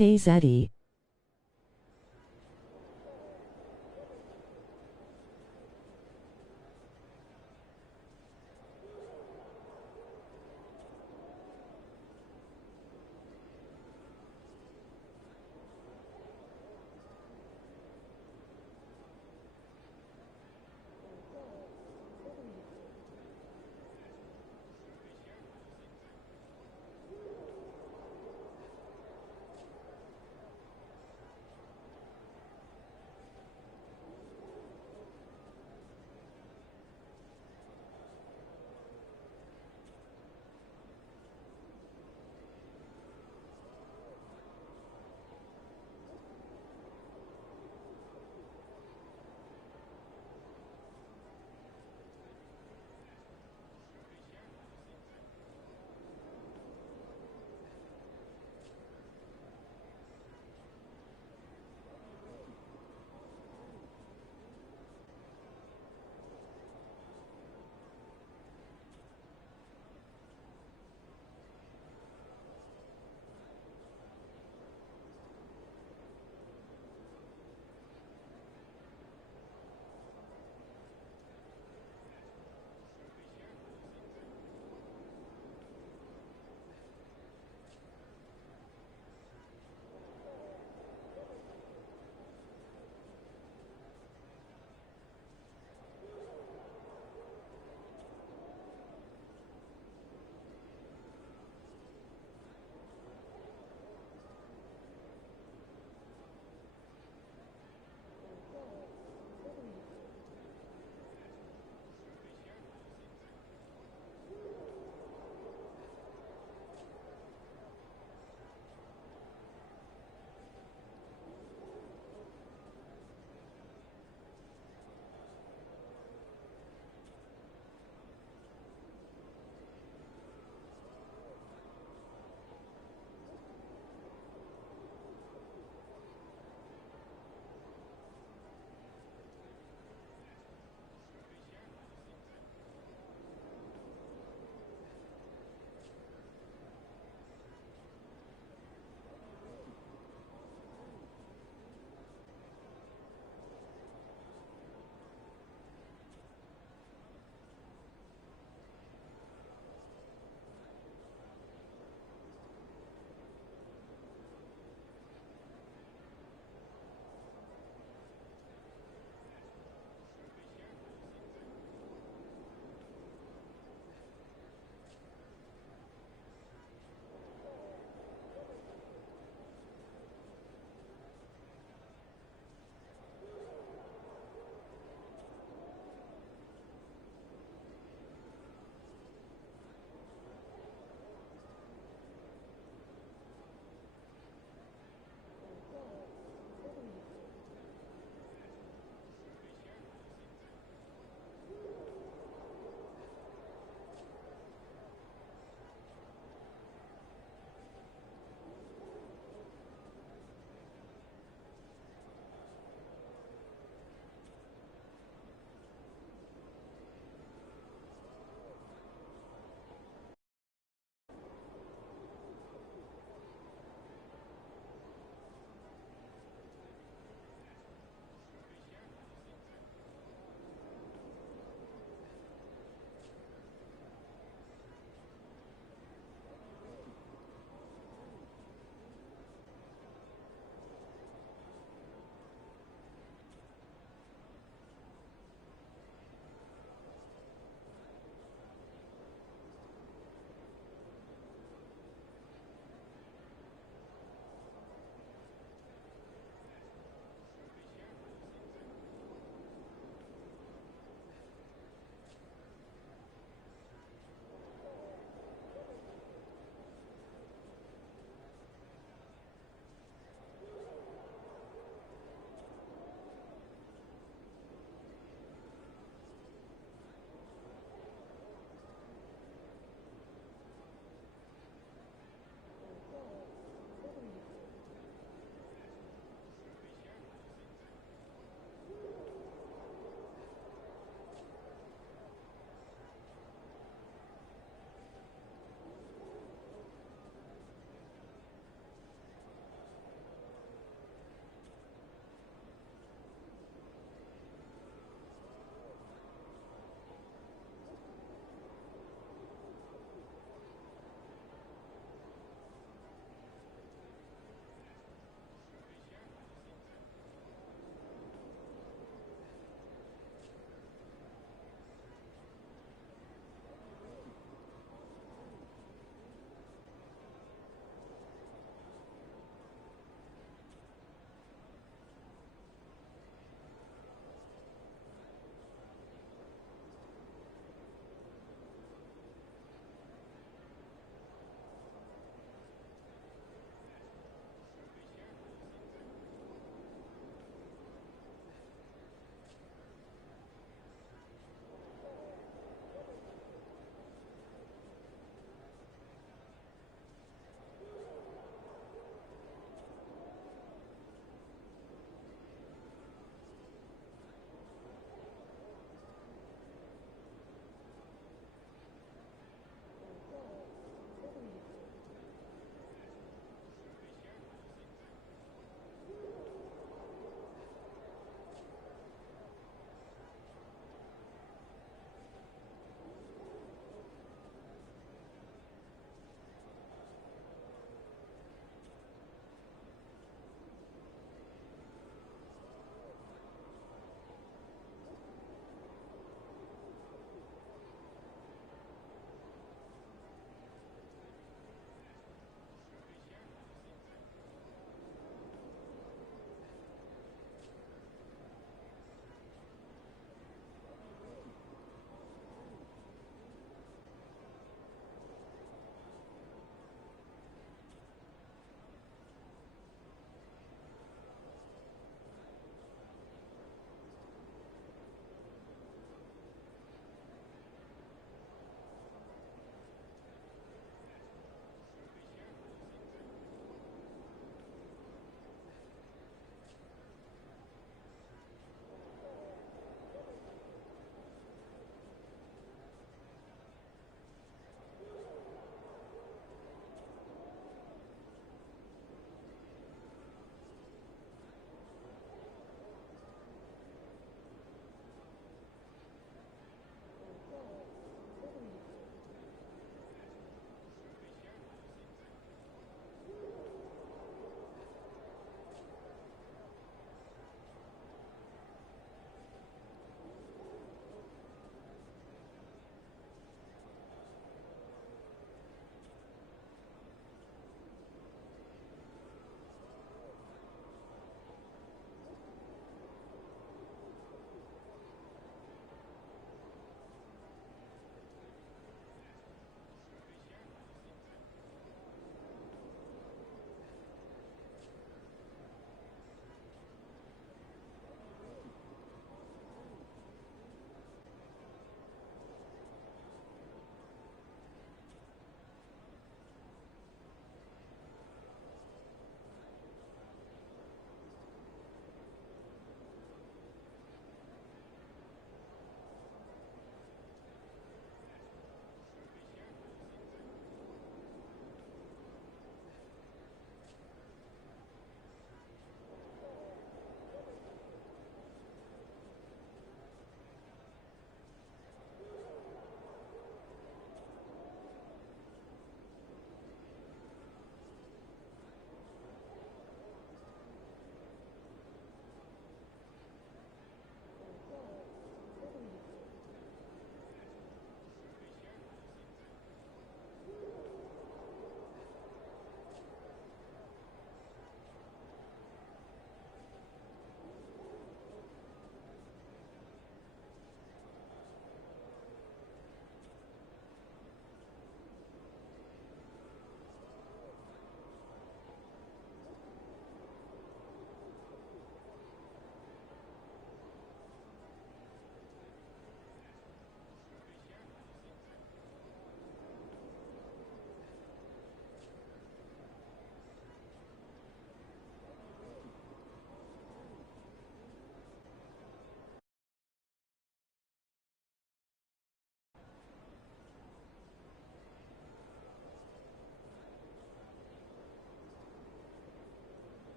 Hey Zeddy.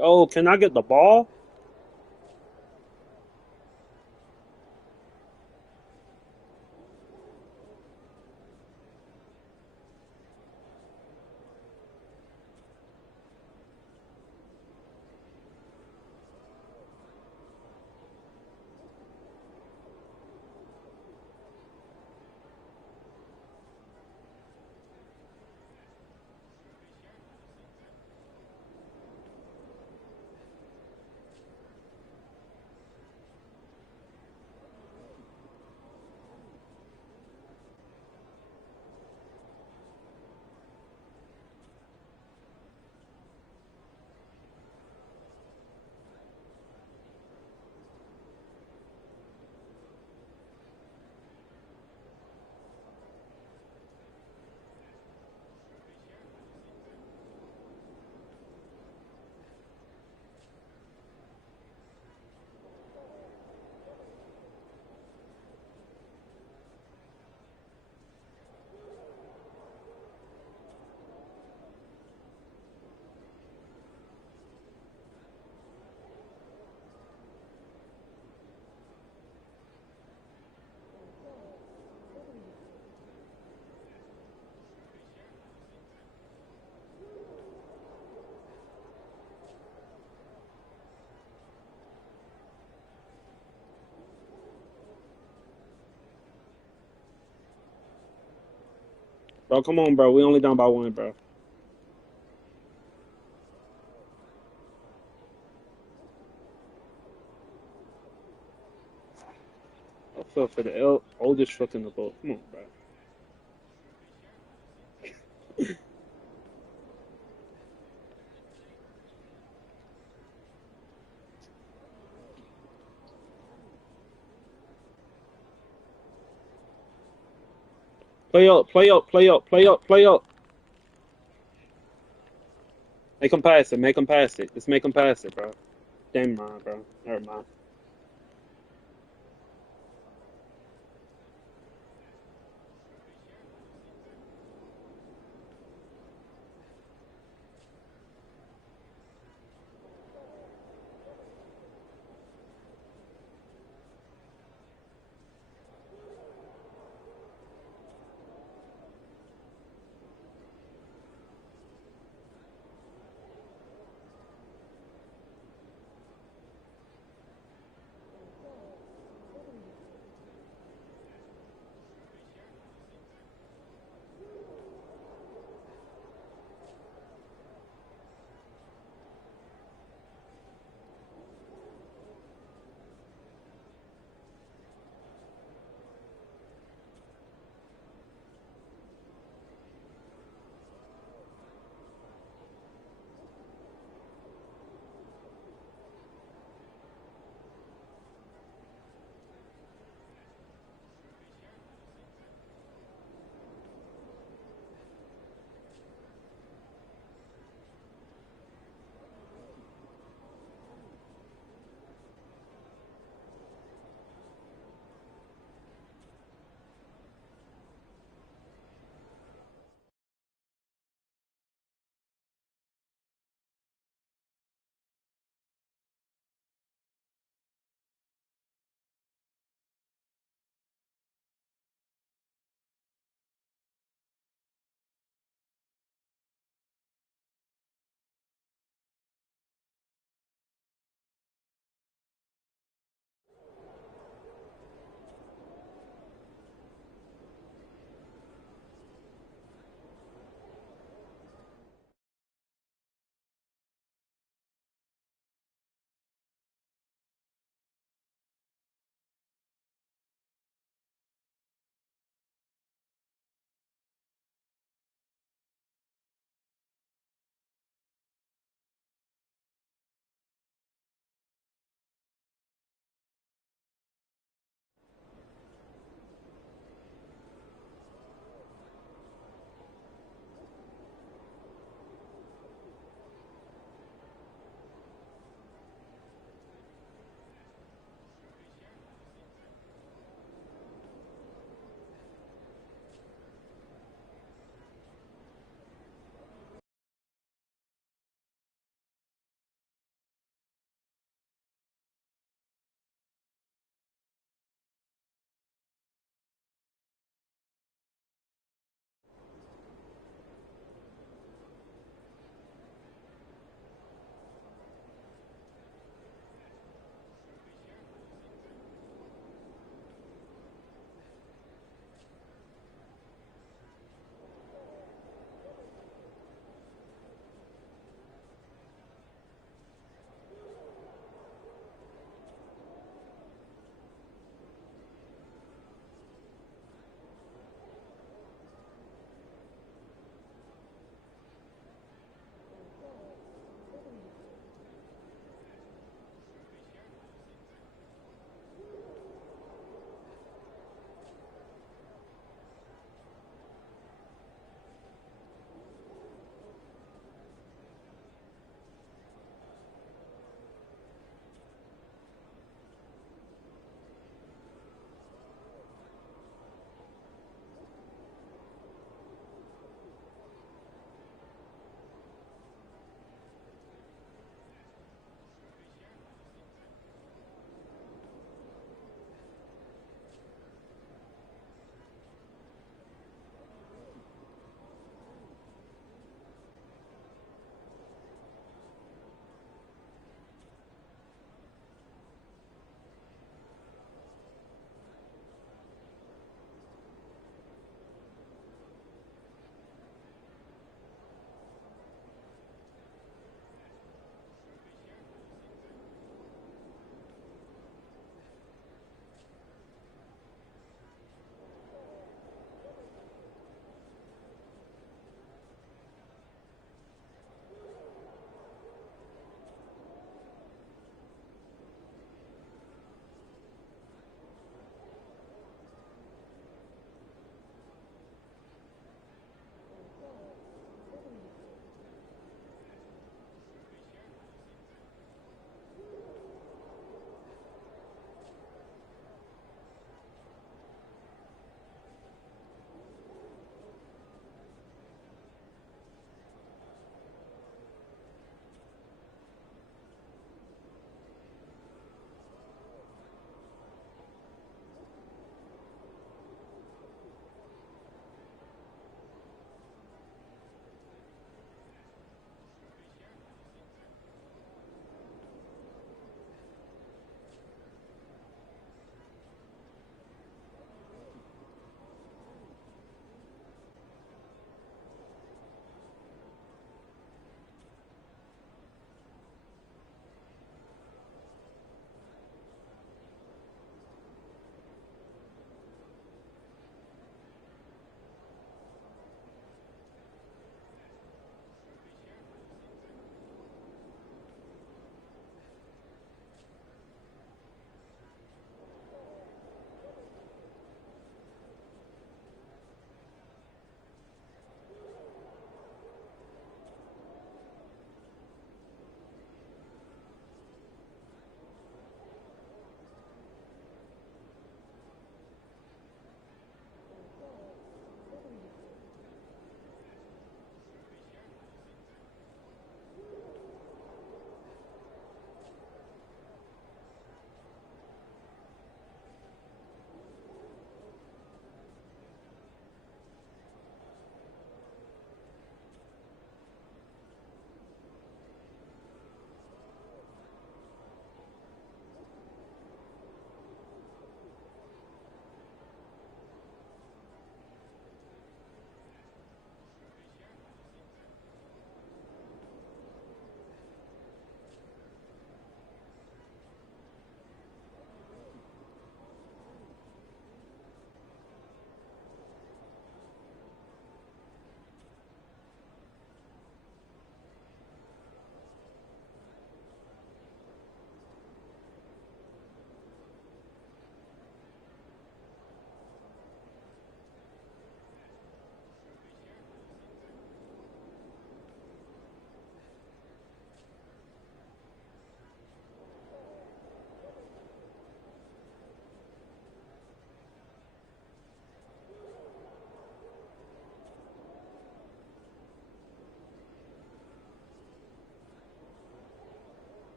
Oh, can I get the ball? Bro, come on, bro. We only down by one, bro. I feel for the oldest truck in the boat. Come on, bro. Play up, play up, play up, play up, play up. Make him pass it. Make him pass it. Just make him pass it, bro. Damn mind, bro. Never mind.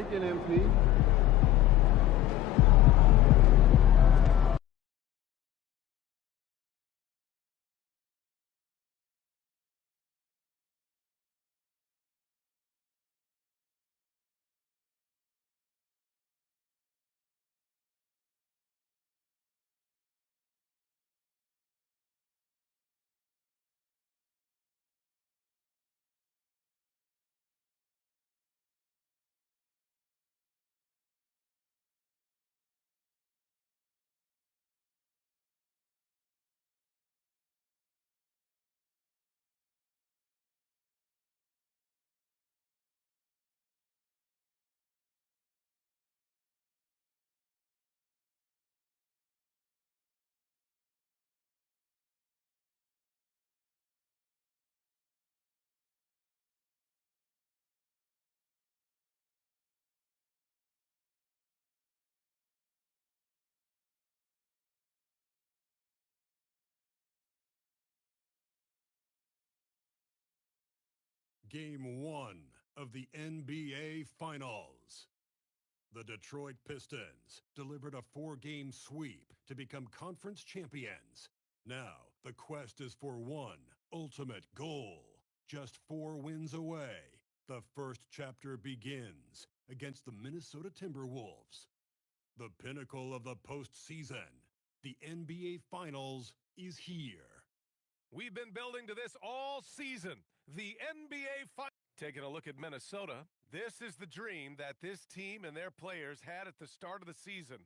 Take it, MP. Game 1 of the NBA Finals. The Detroit Pistons delivered a 4-game sweep to become conference champions. Now, the quest is for one ultimate goal. Just 4 wins away. The first chapter begins against the Minnesota Timberwolves. The pinnacle of the postseason, the NBA Finals, is here. We've been building to this all season. The NBA Finals. Taking a look at Minnesota, this is the dream that this team and their players had at the start of the season.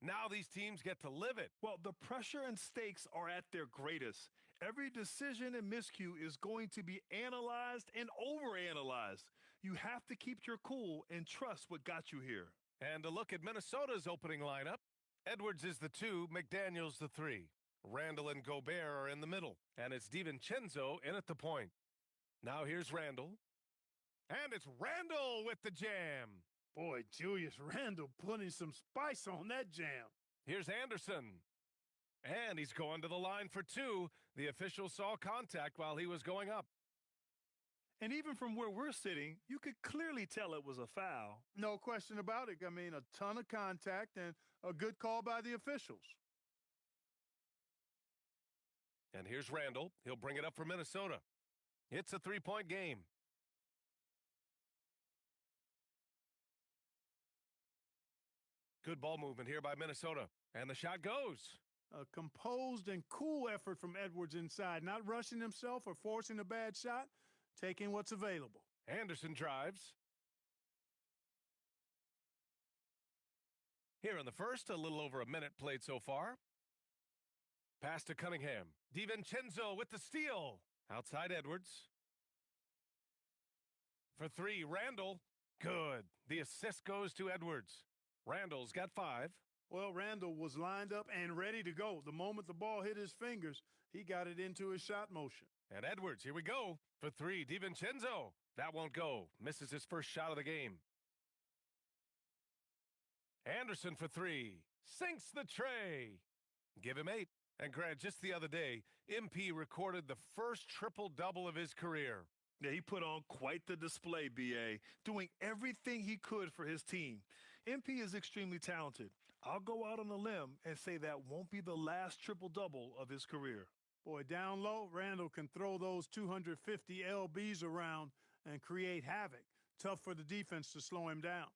Now these teams get to live it. Well, the pressure and stakes are at their greatest. Every decision and miscue is going to be analyzed and overanalyzed. You have to keep your cool and trust what got you here. And to look at Minnesota's opening lineup, Edwards is the 2, McDaniels the 3. Randall and Gobert are in the middle, and it's DiVincenzo in at the point. Now here's Randall. And it's Randall with the jam. Boy, Julius Randle putting some spice on that jam. Here's Anderson. And he's going to the line for 2. The official saw contact while he was going up. And even from where we're sitting, you could clearly tell it was a foul. No question about it. I mean, a ton of contact and a good call by the officials. And here's Randall. He'll bring it up for Minnesota. It's a 3-point game. Good ball movement here by Minnesota. And the shot goes. A composed and cool effort from Edwards inside, not rushing himself or forcing a bad shot, taking what's available. Anderson drives. Here in the first, a little over a minute played so far. Pass to Cunningham. DiVincenzo with the steal. Outside Edwards. For 3, Randall. Good. The assist goes to Edwards. Randall's got 5. Well, Randall was lined up and ready to go. The moment the ball hit his fingers, he got it into his shot motion. And Edwards, here we go. For 3, DiVincenzo. That won't go. Misses his first shot of the game. Anderson for 3. Sinks the tray. Give him 8. And Grant, just the other day, MP recorded the first triple-double of his career. Yeah, he put on quite the display, B.A., doing everything he could for his team. MP is extremely talented. I'll go out on a limb and say that won't be the last triple-double of his career. Boy, down low, Randall can throw those 250 LBs around and create havoc. Tough for the defense to slow him down.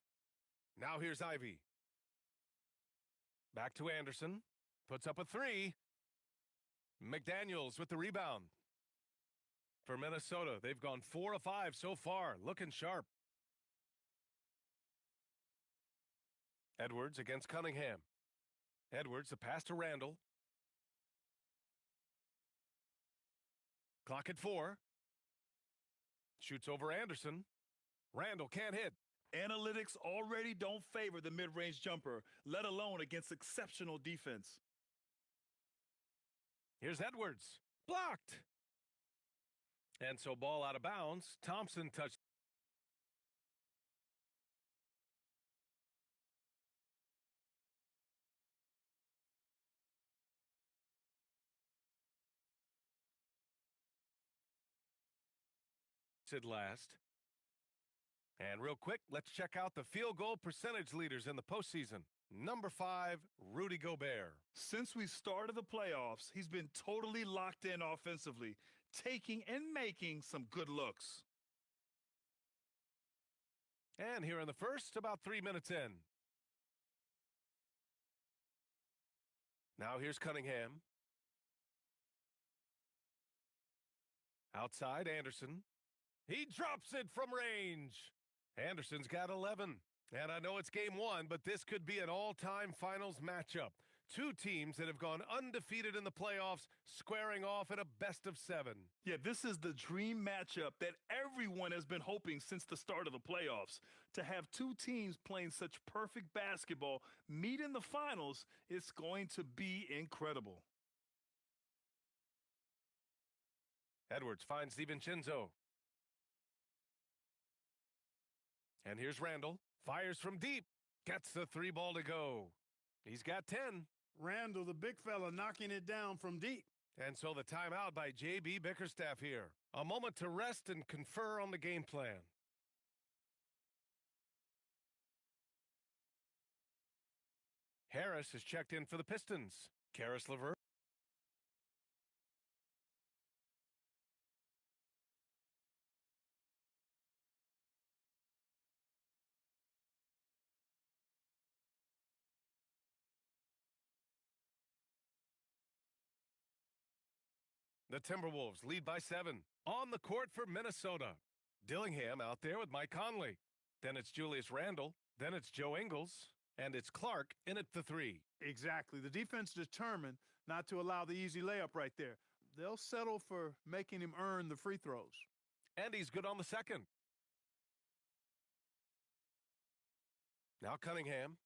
Now here's Ivy. Back to Anderson. Puts up a 3. McDaniels with the rebound. For Minnesota, they've gone 4 of 5 so far, looking sharp. Edwards against Cunningham. Edwards, a pass to Randall. Clock at 4. Shoots over Anderson. Randall can't hit. Analytics already don't favor the mid-range jumper, let alone against exceptional defense. Here's Edwards. Blocked. And so ball out of bounds. Thompson touched. Last. And real quick, let's check out the field goal percentage leaders in the postseason. Number 5, Rudy Gobert. Since we started the playoffs, he's been totally locked in offensively, taking and making some good looks. And here in the first, about 3 minutes in. Now here's Cunningham. Outside, Anderson. He drops it from range. Anderson's got 11. And I know it's game 1, but this could be an all-time finals matchup. Two teams that have gone undefeated in the playoffs, squaring off in a best-of-7. Yeah, this is the dream matchup that everyone has been hoping since the start of the playoffs. To have two teams playing such perfect basketball meet in the finals, it's going to be incredible. Edwards finds DiVincenzo. And here's Randall. Fires from deep. Gets the 3 ball to go. He's got 10. Randall, the big fella, knocking it down from deep. And so the timeout by J.B. Bickerstaff here. A moment to rest and confer on the game plan. Harris is checked in for the Pistons. Caris LeVert. The Timberwolves lead by 7. On the court for Minnesota. Dillingham out there with Mike Conley. Then it's Julius Randle. Then it's Joe Ingles. And it's Clark in at the 3. Exactly. The defense determined not to allow the easy layup right there. They'll settle for making him earn the free throws. And he's good on the second. Now Cunningham.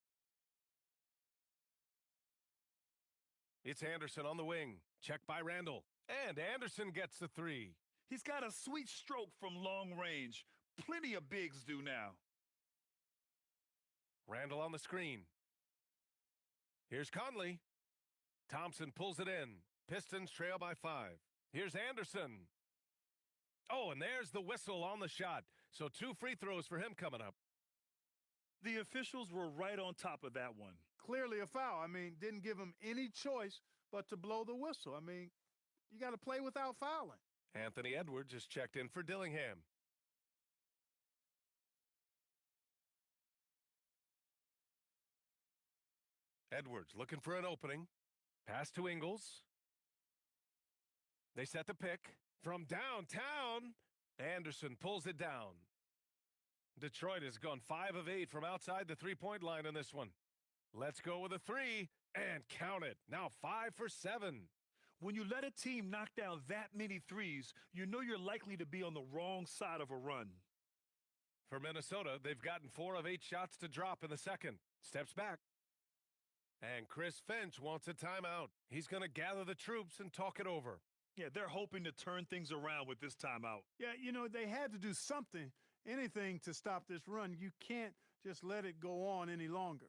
It's Anderson on the wing. Checked by Randall. And Anderson gets the 3. He's got a sweet stroke from long range. Plenty of bigs do now. Randall on the screen. Here's Conley. Thompson pulls it in. Pistons trail by 5. Here's Anderson. Oh, and there's the whistle on the shot. So 2 free throws for him coming up. The officials were right on top of that one. Clearly a foul. I mean, didn't give him any choice but to blow the whistle. I mean, you got to play without fouling. Anthony Edwards is checked in for Dillingham. Edwards looking for an opening. Pass to Ingles. They set the pick. From downtown, Anderson pulls it down. Detroit has gone 5 of 8 from outside the three-point line in this one. Let's go with a 3 and count it. Now 5 for 7. When you let a team knock down that many threes, you know you're likely to be on the wrong side of a run. For Minnesota, they've gotten 4 of 8 shots to drop in the second. Steps back. And Chris Finch wants a timeout. He's going to gather the troops and talk it over. Yeah, they're hoping to turn things around with this timeout. Yeah, you know, they had to do something, anything to stop this run. You can't just let it go on any longer.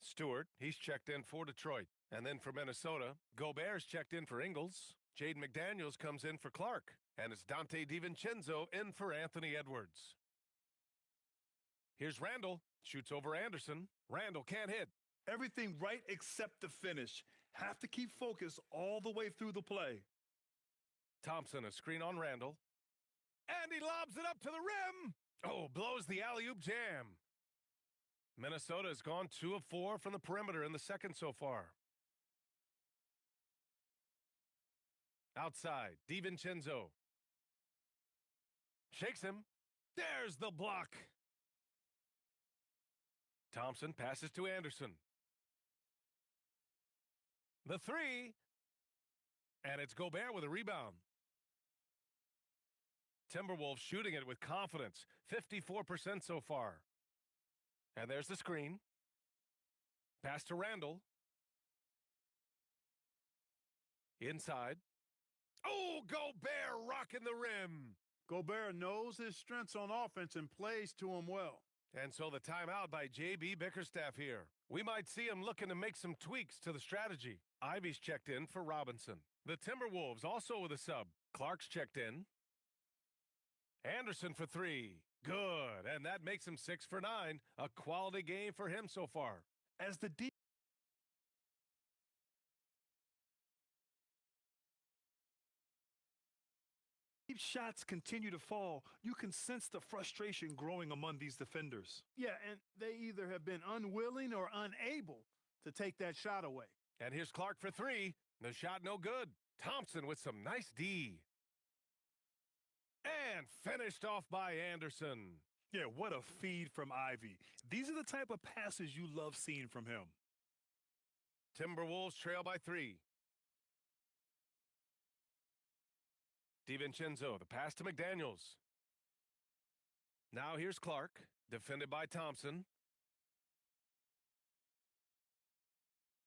Stewart, he's checked in for Detroit. And then for Minnesota, Gobert's checked in for Ingles. Jaden McDaniels comes in for Clark. And it's Dante DiVincenzo in for Anthony Edwards. Here's Randall. Shoots over Anderson. Randall can't hit. Everything right except the finish. Have to keep focus all the way through the play. Thompson, a screen on Randall. And he lobs it up to the rim. Oh, blows the alley-oop jam. Minnesota has gone 2 of 4 from the perimeter in the second so far. Outside, DiVincenzo. Shakes him. There's the block. Thompson passes to Anderson. The 3. And it's Gobert with a rebound. Timberwolves shooting it with confidence. 54% so far. And there's the screen. Pass to Randall. Inside. Oh, Gobert rocking the rim. Gobert knows his strengths on offense and plays to him well. And so the timeout by J.B. Bickerstaff here. We might see him looking to make some tweaks to the strategy. Ivy's checked in for Robinson. The Timberwolves also with a sub. Clark's checked in. Anderson for three. Good. And that makes him 6 for 9. A quality game for him so far. As the deep shots continue to fall, you can sense the frustration growing among these defenders. Yeah, and they either have been unwilling or unable to take that shot away. And here's Clark for three. The shot no good. Thompson with some nice D. And finished off by Anderson. Yeah, what a feed from Ivy. These are the type of passes you love seeing from him. Timberwolves trail by 3. DiVincenzo, the pass to McDaniels. Now here's Clark, defended by Thompson.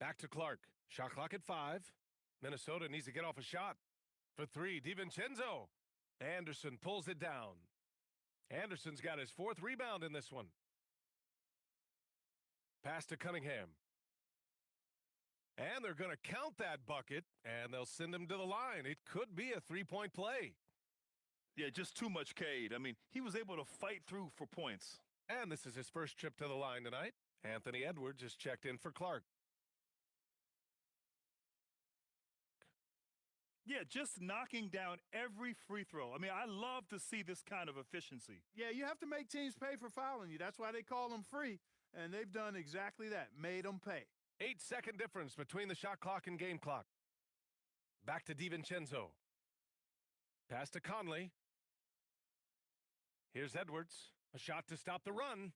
Back to Clark. Shot clock at 5. Minnesota needs to get off a shot. For 3, DiVincenzo. Anderson pulls it down. Anderson's got his 4th rebound in this one. Pass to Cunningham. And they're going to count that bucket, and they'll send him to the line. It could be a 3-point play. Yeah, just too much Cade. I mean, he was able to fight through for points. And this is his first trip to the line tonight. Anthony Edwards is checked in for Clark. Yeah, just knocking down every free throw. I mean, I love to see this kind of efficiency. Yeah, you have to make teams pay for fouling you. That's why they call them free, and they've done exactly that, made them pay. 8-second difference between the shot clock and game clock. Back to DiVincenzo. Pass to Conley. Here's Edwards. A shot to stop the run.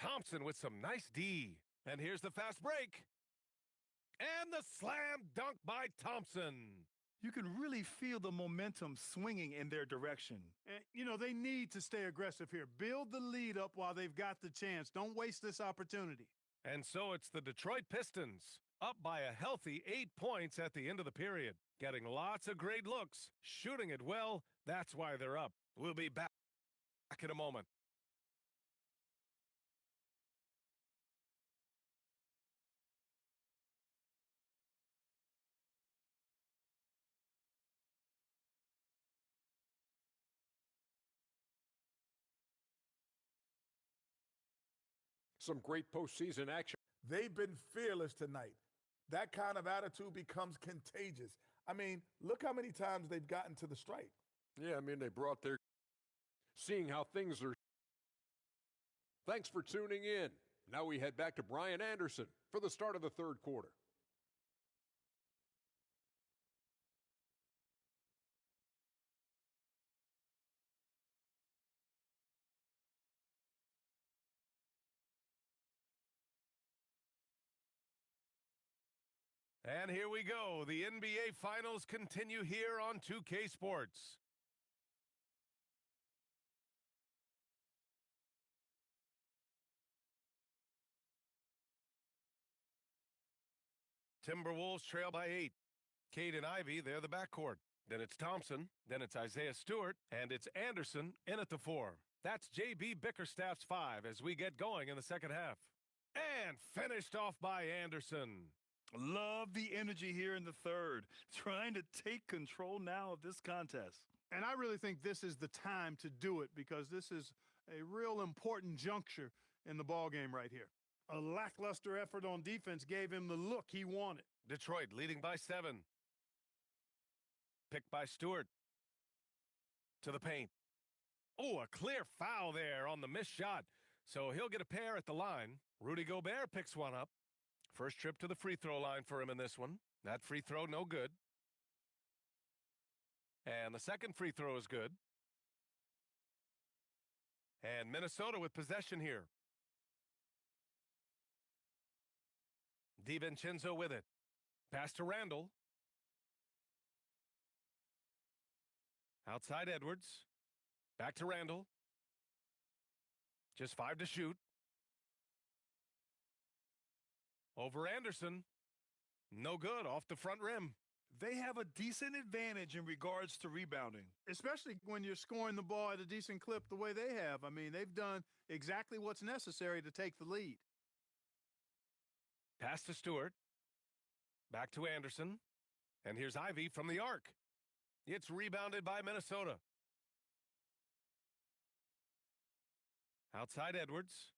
Thompson with some nice D. And here's the fast break. And the slam dunk by Thompson. You can really feel the momentum swinging in their direction. And, you know, they need to stay aggressive here. Build the lead up while they've got the chance. Don't waste this opportunity. And so it's the Detroit Pistons, up by a healthy 8 points at the end of the period. Getting lots of great looks, shooting it well. That's why they're up. We'll be back in a moment. Some great postseason action. They've been fearless tonight. That kind of attitude becomes contagious. I mean, look how many times they've gotten to the stripe. Yeah, I mean, they brought their seeing how things are. Thanks for tuning in. Now we head back to Brian Anderson for the start of the third quarter. And here we go. The NBA Finals continue here on 2K Sports. Timberwolves trail by 8. Cade and Ivy, they're the backcourt. Then it's Thompson. Then it's Isaiah Stewart. And it's Anderson in at the 4. That's J.B. Bickerstaff's 5 as we get going in the second half. And finished off by Anderson. Love the energy here in the third, trying to take control now of this contest. And I really think this is the time to do it because this is a real important juncture in the ballgame right here. A lackluster effort on defense gave him the look he wanted. Detroit leading by 7. Picked by Stewart. To the paint. Oh, a clear foul there on the missed shot. So he'll get a pair at the line. Rudy Gobert picks one up. First trip to the free throw line for him in this one. That free throw, no good. And the second free throw is good. And Minnesota with possession here. DiVincenzo with it. Pass to Randall. Outside Edwards. Back to Randall. Just 5 to shoot. Over Anderson. No good, off the front rim. They have a decent advantage in regards to rebounding. Especially when you're scoring the ball at a decent clip the way they have. I mean, they've done exactly what's necessary to take the lead. Pass to Stewart. Back to Anderson. And here's Ivy from the arc. It's rebounded by Minnesota. Outside Edwards.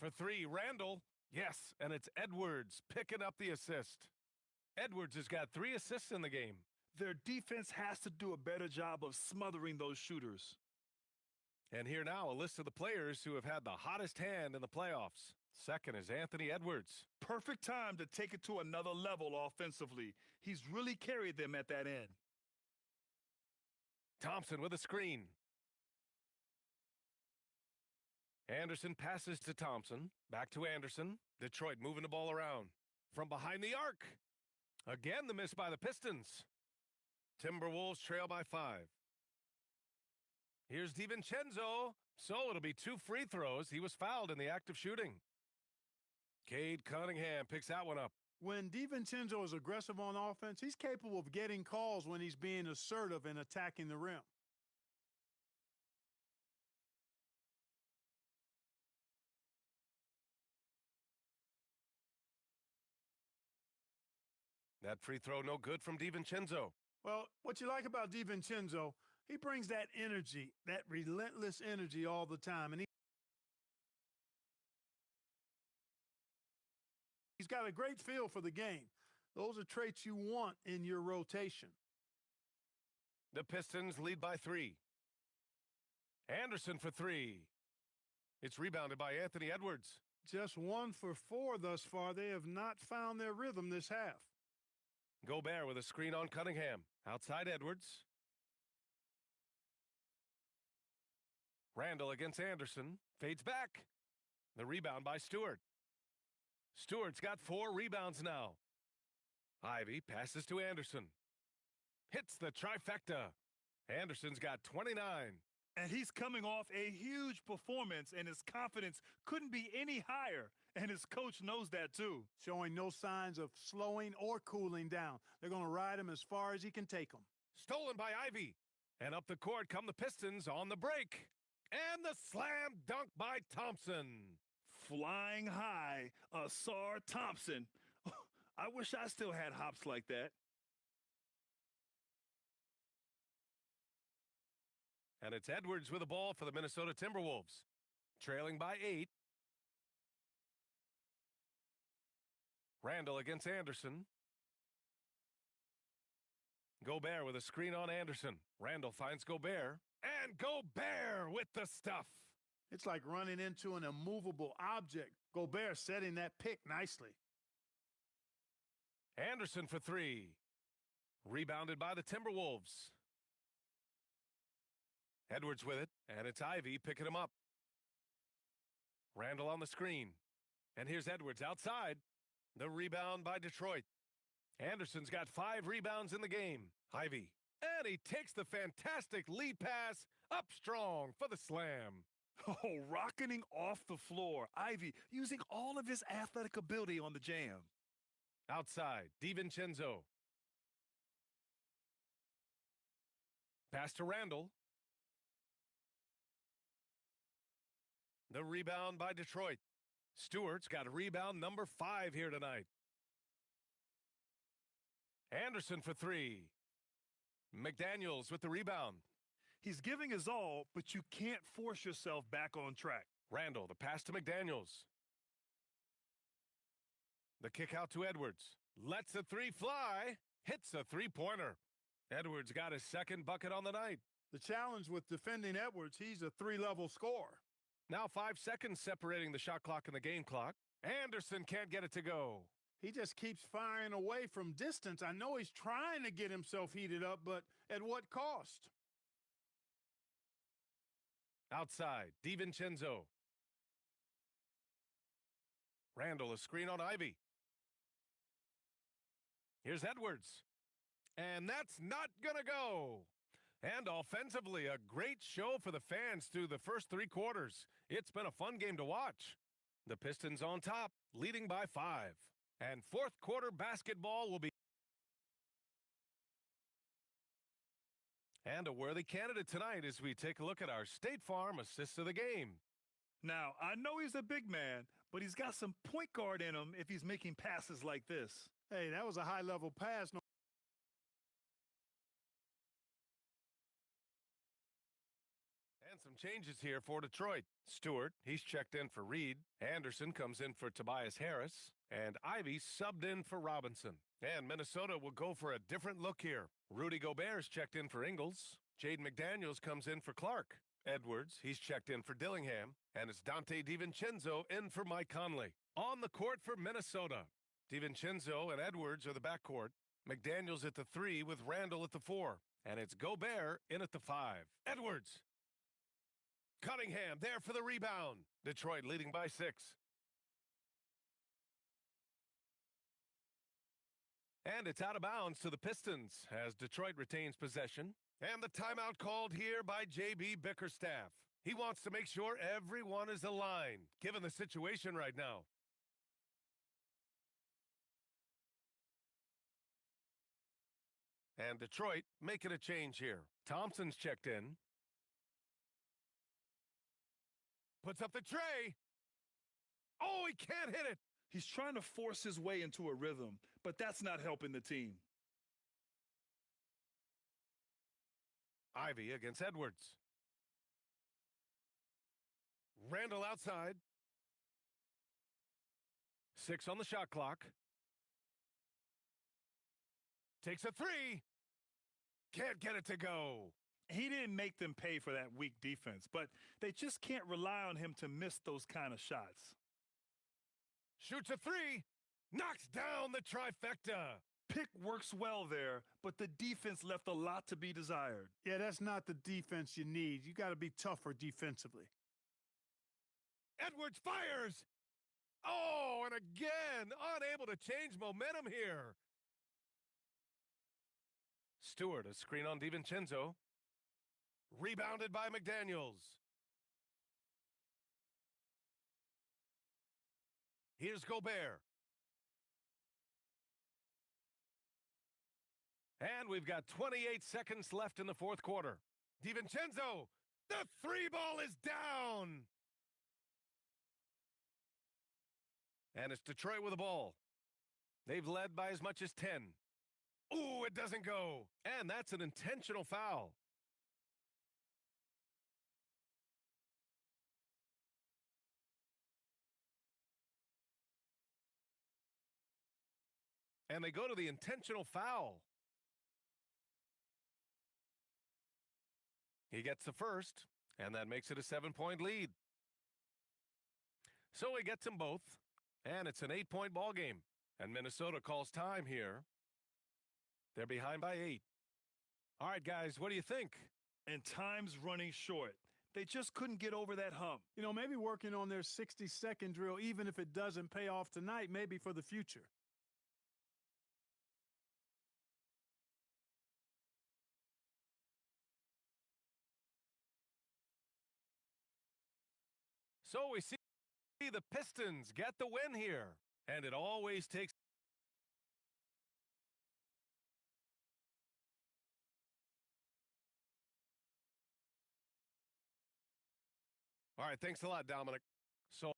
For three, Randall. Yes, and it's Edwards picking up the assist. Edwards has got 3 assists in the game. Their defense has to do a better job of smothering those shooters. And here now, a list of the players who have had the hottest hand in the playoffs. Second is Anthony Edwards. Perfect time to take it to another level offensively. He's really carried them at that end. Thompson with a screen. Anderson passes to Thompson. Back to Anderson. Detroit moving the ball around. From behind the arc. Again, the miss by the Pistons. Timberwolves trail by 5. Here's DiVincenzo. So it'll be 2 free throws. He was fouled in the act of shooting. Cade Cunningham picks that one up. When DiVincenzo is aggressive on offense, he's capable of getting calls when he's being assertive and attacking the rim. That free throw no good from DiVincenzo. Well, what you like about DiVincenzo, he brings that energy, that relentless energy all the time. And he's got a great feel for the game. Those are traits you want in your rotation. The Pistons lead by 3. Anderson for 3. It's rebounded by Anthony Edwards. Just 1 for 4 thus far. They have not found their rhythm this half. Gobert with a screen on Cunningham. Outside Edwards. Randall against Anderson. Fades back. The rebound by Stewart. Stewart's got 4 rebounds now. Ivy passes to Anderson. Hits the trifecta. Anderson's got 29. And he's coming off a huge performance, and his confidence couldn't be any higher. And his coach knows that too. Showing no signs of slowing or cooling down. They're going to ride him as far as he can take them. Stolen by Ivy. And up the court come the Pistons on the break. And the slam dunk by Thompson. Flying high, Ausar Thompson. I wish I still had hops like that. And it's Edwards with the ball for the Minnesota Timberwolves. Trailing by 8. Randall against Anderson. Gobert with a screen on Anderson. Randall finds Gobert. And Gobert with the stuff. It's like running into an immovable object. Gobert setting that pick nicely. Anderson for 3. Rebounded by the Timberwolves. Edwards with it, and it's Ivy picking him up. Randall on the screen. And here's Edwards outside. The rebound by Detroit. Anderson's got 5 rebounds in the game. Ivy. And he takes the fantastic lead pass up strong for the slam. Oh, rocketing off the floor. Ivy using all of his athletic ability on the jam. Outside, DiVincenzo. Pass to Randall. The rebound by Detroit. Stewart's got a rebound number 5 here tonight. Anderson for 3. McDaniels with the rebound. He's giving his all, but you can't force yourself back on track. Randall, the pass to McDaniels. The kick out to Edwards. Lets the 3 fly. Hits a 3-pointer. Edwards got his 2nd bucket on the night. The challenge with defending Edwards, he's a 3-level scorer. Now 5 seconds separating the shot clock and the game clock. Anderson can't get it to go. He just keeps firing away from distance. I know he's trying to get himself heated up, but at what cost? Outside, DiVincenzo. Randall, a screen on Ivy. Here's Edwards. And that's not gonna go. And offensively, a great show for the fans through the first 3 quarters. It's been a fun game to watch. The Pistons on top, leading by 5. And 4th quarter basketball will be. And a worthy candidate tonight as we take a look at our State Farm assist of the game. Now, I know he's a big man, but he's got some point guard in him if he's making passes like this. Hey, that was a high-level pass. And some changes here for Detroit. Stewart, he's checked in for Reed. Anderson comes in for Tobias Harris. And Ivy subbed in for Robinson. And Minnesota will go for a different look here. Rudy Gobert's checked in for Ingles. Jaden McDaniels comes in for Clark. Edwards, he's checked in for Dillingham. And it's Dante DiVincenzo in for Mike Conley. On the court for Minnesota. DiVincenzo and Edwards are the backcourt. McDaniels at the 3 with Randall at the 4. And it's Gobert in at the 5. Edwards. Cunningham there for the rebound. Detroit leading by 6. And it's out of bounds to the Pistons as Detroit retains possession. And the timeout called here by J.B. Bickerstaff. He wants to make sure everyone is aligned, given the situation right now. And Detroit making a change here. Thompson's checked in. Puts up the tray. Oh, he can't hit it. He's trying to force his way into a rhythm, but that's not helping the team. Ivy against Edwards. Randall outside. 6 on the shot clock. Takes a 3. Can't get it to go. He didn't make them pay for that weak defense, but they just can't rely on him to miss those kind of shots. Shoots a 3. Knocks down the trifecta. Pick works well there, but the defense left a lot to be desired. Yeah, that's not the defense you need. You got to be tougher defensively. Edwards fires. Oh, and again, unable to change momentum here. Stewart, a screen on DiVincenzo. Rebounded by McDaniels. Here's Gobert. And we've got 28 seconds left in the fourth quarter. DiVincenzo, the 3 ball is down. And it's Detroit with the ball. They've led by as much as 10. Ooh, it doesn't go. And that's an intentional foul. And they go to the intentional foul. He gets the first, and that makes it a 7-point lead. So he gets them both, and it's an 8-point ball game. And Minnesota calls time here. They're behind by 8. All right, guys, what do you think? And time's running short. They just couldn't get over that hump. You know, maybe working on their 60-second drill, even if it doesn't pay off tonight, maybe for the future. So we see the Pistons get the win here. And it always takes... All right, thanks a lot, Dominic. So...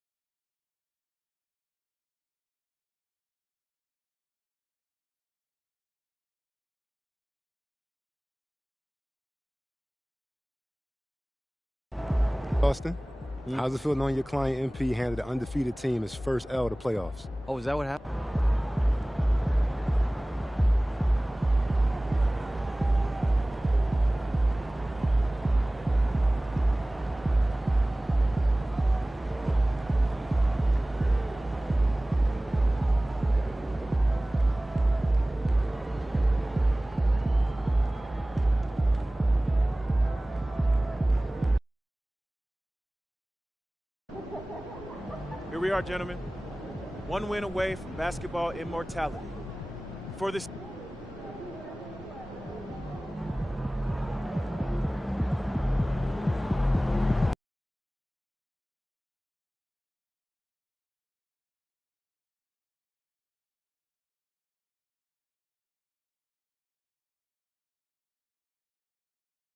Austin, how's it feel knowing your client MP handed an undefeated team his first L to playoffs? Oh, is that what happened? Here we are, gentlemen. One win away from basketball immortality. For this.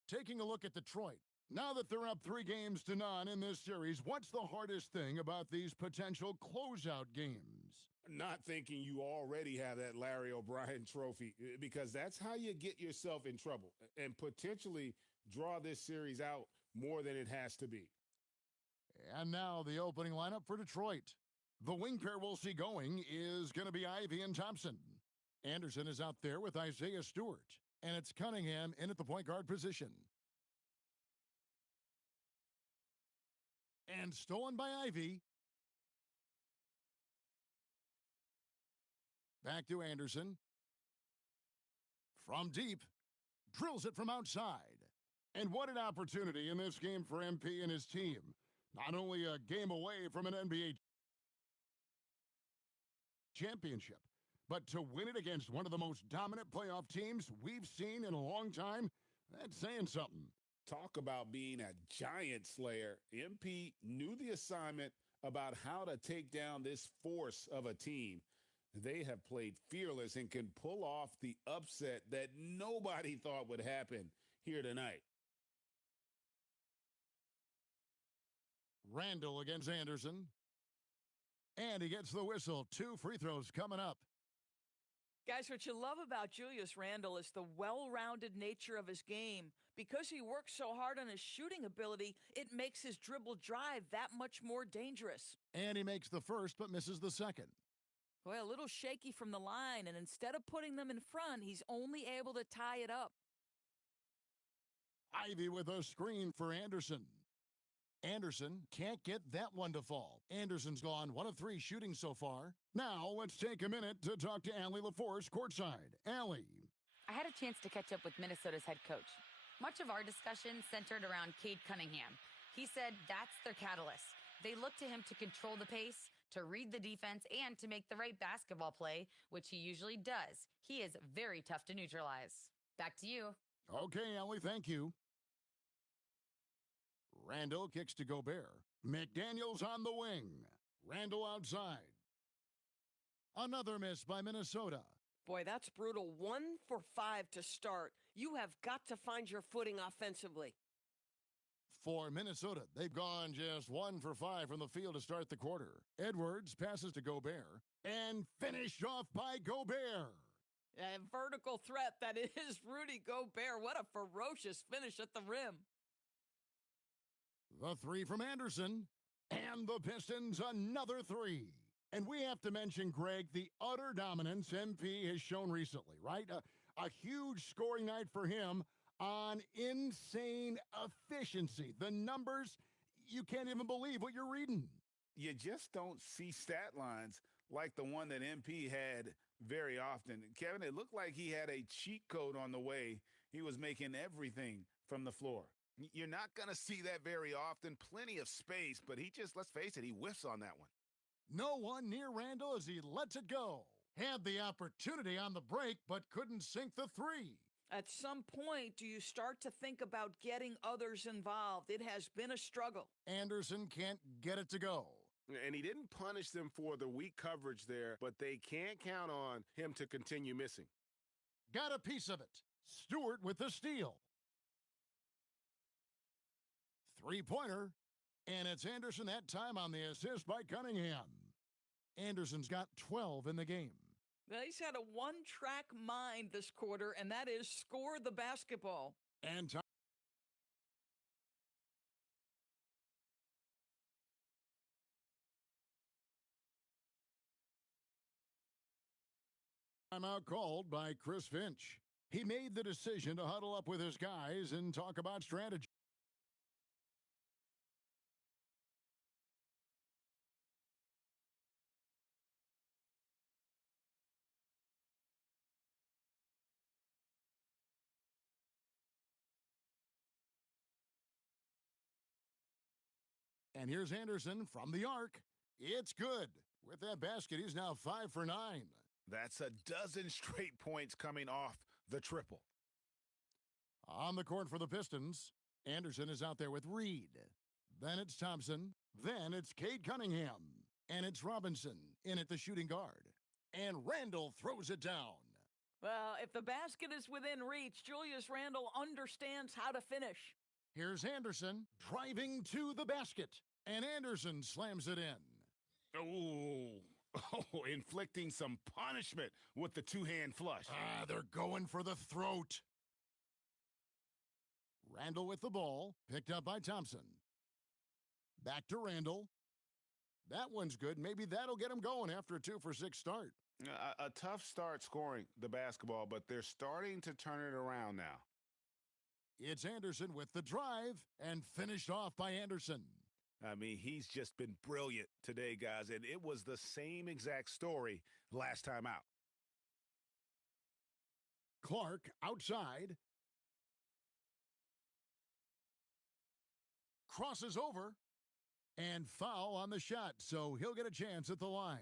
Taking a look at Detroit. Now that they're up 3-0 in this series, what's the hardest thing about these potential closeout games? Not thinking you already have that Larry O'Brien trophy, because that's how you get yourself in trouble and potentially draw this series out more than it has to be. And now the opening lineup for Detroit. The wing pair we'll see going is going to be Ivy and Thompson. Anderson is out there with Isaiah Stewart. And it's Cunningham in at the point guard position. And stolen by Ivy. Back to Anderson. From deep. Drills it from outside. And what an opportunity in this game for MP and his team. Not only a game away from an NBA championship, but to win it against one of the most dominant playoff teams we've seen in a long time, that's saying something. Talk about being a giant slayer. MP knew the assignment about how to take down this force of a team. They have played fearless and can pull off the upset that nobody thought would happen here tonight. Randall against Anderson. And he gets the whistle. 2 free throws coming up. Guys, what you love about Julius Randle is the well-rounded nature of his game. Because he works so hard on his shooting ability, it makes his dribble drive that much more dangerous. And he makes the first but misses the second. Boy, a little shaky from the line, and instead of putting them in front, he's only able to tie it up. Ivy with a screen for Anderson. Anderson can't get that one to fall. Anderson's gone 1 of 3 shooting so far. Now let's take a minute to talk to Allie LaForce courtside. Allie. I had a chance to catch up with Minnesota's head coach. Much of our discussion centered around Cade Cunningham. He said that's their catalyst. They look to him to control the pace, to read the defense, and to make the right basketball play, which he usually does. He is very tough to neutralize. Back to you. Okay, Allie, thank you. Randall kicks to Gobert. McDaniels on the wing. Randall outside. Another miss by Minnesota. Boy, that's brutal. 1 for 5 to start. You have got to find your footing offensively. For Minnesota, they've gone just 1 for 5 from the field to start the quarter. Edwards passes to Gobert and finished off by Gobert. A vertical threat that is Rudy Gobert. What a ferocious finish at the rim. The 3 from Anderson, and the Pistons another 3. And we have to mention, Greg, the utter dominance MP has shown recently, right? A huge scoring night for him on insane efficiency. The numbers, you can't even believe what you're reading. You just don't see stat lines like the one that MP had very often. Kevin, it looked like he had a cheat code on the way. He was making everything from the floor. You're not going to see that very often. Plenty of space, but he just, let's face it, he whiffs on that one. No one near Randall as he lets it go. Had the opportunity on the break, but couldn't sink the 3. At some point, do you start to think about getting others involved? It has been a struggle. Anderson can't get it to go. And he didn't punish them for the weak coverage there, but they can't count on him to continue missing. Got a piece of it. Stewart with the steal. 3-pointer. And it's Anderson that time on the assist by Cunningham. Anderson's got 12 in the game. Well, he's had a one-track mind this quarter, and that is score the basketball. And timeout called by Chris Finch. He made the decision to huddle up with his guys and talk about strategy. And here's Anderson from the arc. It's good. With that basket, he's now 5 for 9. That's a dozen straight points coming off the triple. On the court for the Pistons, Anderson is out there with Reed. Then it's Thompson. Then it's Cade Cunningham. And it's Robinson in at the shooting guard. And Randall throws it down. Well, if the basket is within reach, Julius Randle understands how to finish. Here's Anderson driving to the basket. And Anderson slams it in. Oh, inflicting some punishment with the 2-hand flush. They're going for the throat. Randall with the ball, picked up by Thompson. Back to Randall. That one's good. Maybe that'll get him going after a 2-for-6 start. A tough start scoring the basketball, but they're starting to turn it around now. It's Anderson with the drive and finished off by Anderson. I mean, he's just been brilliant today, guys, and it was the same exact story last time out. Clark outside. Crosses over and foul on the shot, so he'll get a chance at the line.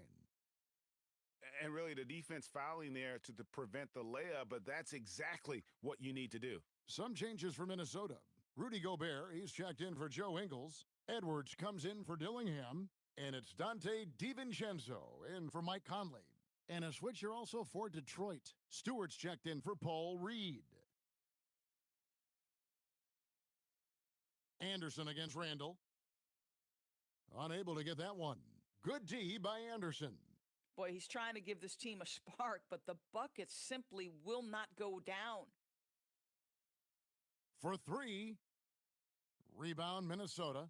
And really, the defense fouling there to prevent the layup, but that's exactly what you need to do. Some changes for Minnesota. Rudy Gobert, he's checked in for Joe Ingles. Edwards comes in for Dillingham. And it's Dante DiVincenzo in for Mike Conley. And a switcher also for Detroit. Stewart's checked in for Paul Reed. Anderson against Randall. Unable to get that one. Good D by Anderson. Boy, he's trying to give this team a spark, but the buckets simply will not go down. For 3. Rebound, Minnesota.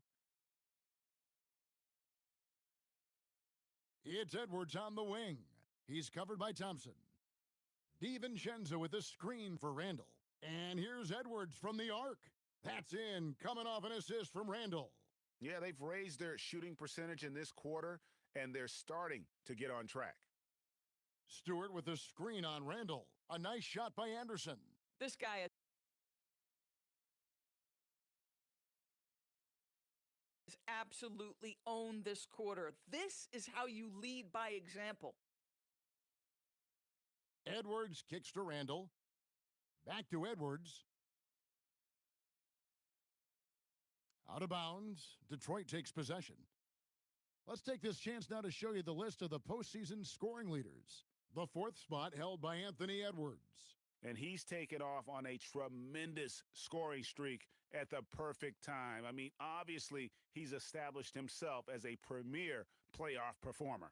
It's Edwards on the wing. He's covered by Thompson. DiVincenzo with a screen for Randall. And here's Edwards from the arc. That's in, coming off an assist from Randall. Yeah, they've raised their shooting percentage in this quarter, and they're starting to get on track. Stewart with a screen on Randall. A nice shot by Anderson. This guy has absolutely owned this quarter. This is how you lead by example. Edwards kicks to Randall. Back to Edwards. Out of bounds. Detroit takes possession. Let's take this chance now to show you the list of the postseason scoring leaders. The 4th spot held by Anthony Edwards. And he's taken off on a tremendous scoring streak at the perfect time. I mean, obviously, he's established himself as a premier playoff performer.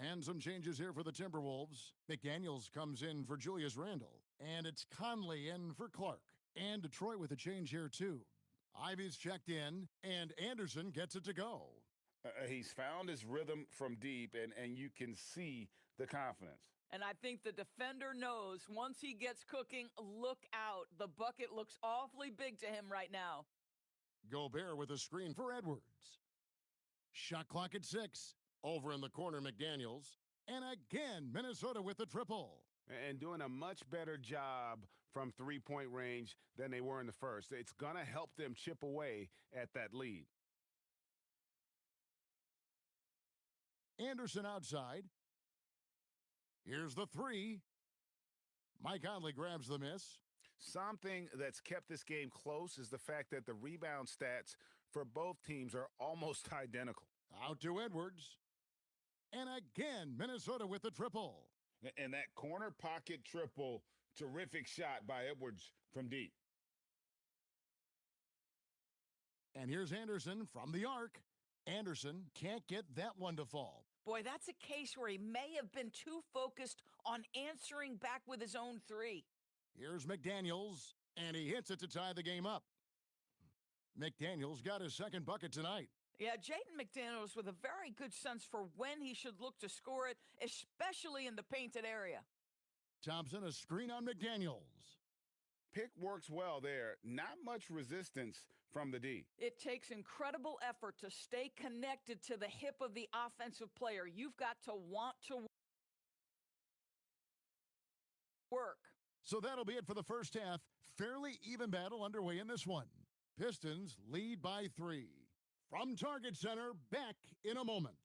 And some changes here for the Timberwolves. McDaniels comes in for Julius Randle. And it's Conley in for Clark. And Detroit with a change here, too. Ivy's checked in, and Anderson gets it to go. He's found his rhythm from deep, and you can see the confidence. And I think the defender knows once he gets cooking, look out. The bucket looks awfully big to him right now. Gobert with a screen for Edwards. Shot clock at 6. Over in the corner, McDaniels. And again, Minnesota with the triple. And doing a much better job from three-point range than they were in the first. It's going to help them chip away at that lead. Anderson outside. Here's the 3. Mike Conley grabs the miss. Something that's kept this game close is the fact that the rebound stats for both teams are almost identical. Out to Edwards. And again, Minnesota with the triple. And that corner pocket triple, terrific shot by Edwards from deep. And here's Anderson from the arc. Anderson can't get that one to fall. Boy, that's a case where he may have been too focused on answering back with his own 3. Here's McDaniels, and he hits it to tie the game up. McDaniels got his second bucket tonight. Yeah, Jaden McDaniels with a very good sense for when he should look to score it, especially in the painted area. Thompson, a screen on McDaniels. Pick works well there. Not much resistance from the D. It takes incredible effort to stay connected to the hip of the offensive player. You've got to want to work. So that'll be it for the first half. Fairly even battle underway in this one. Pistons lead by 3. From Target Center, back in a moment.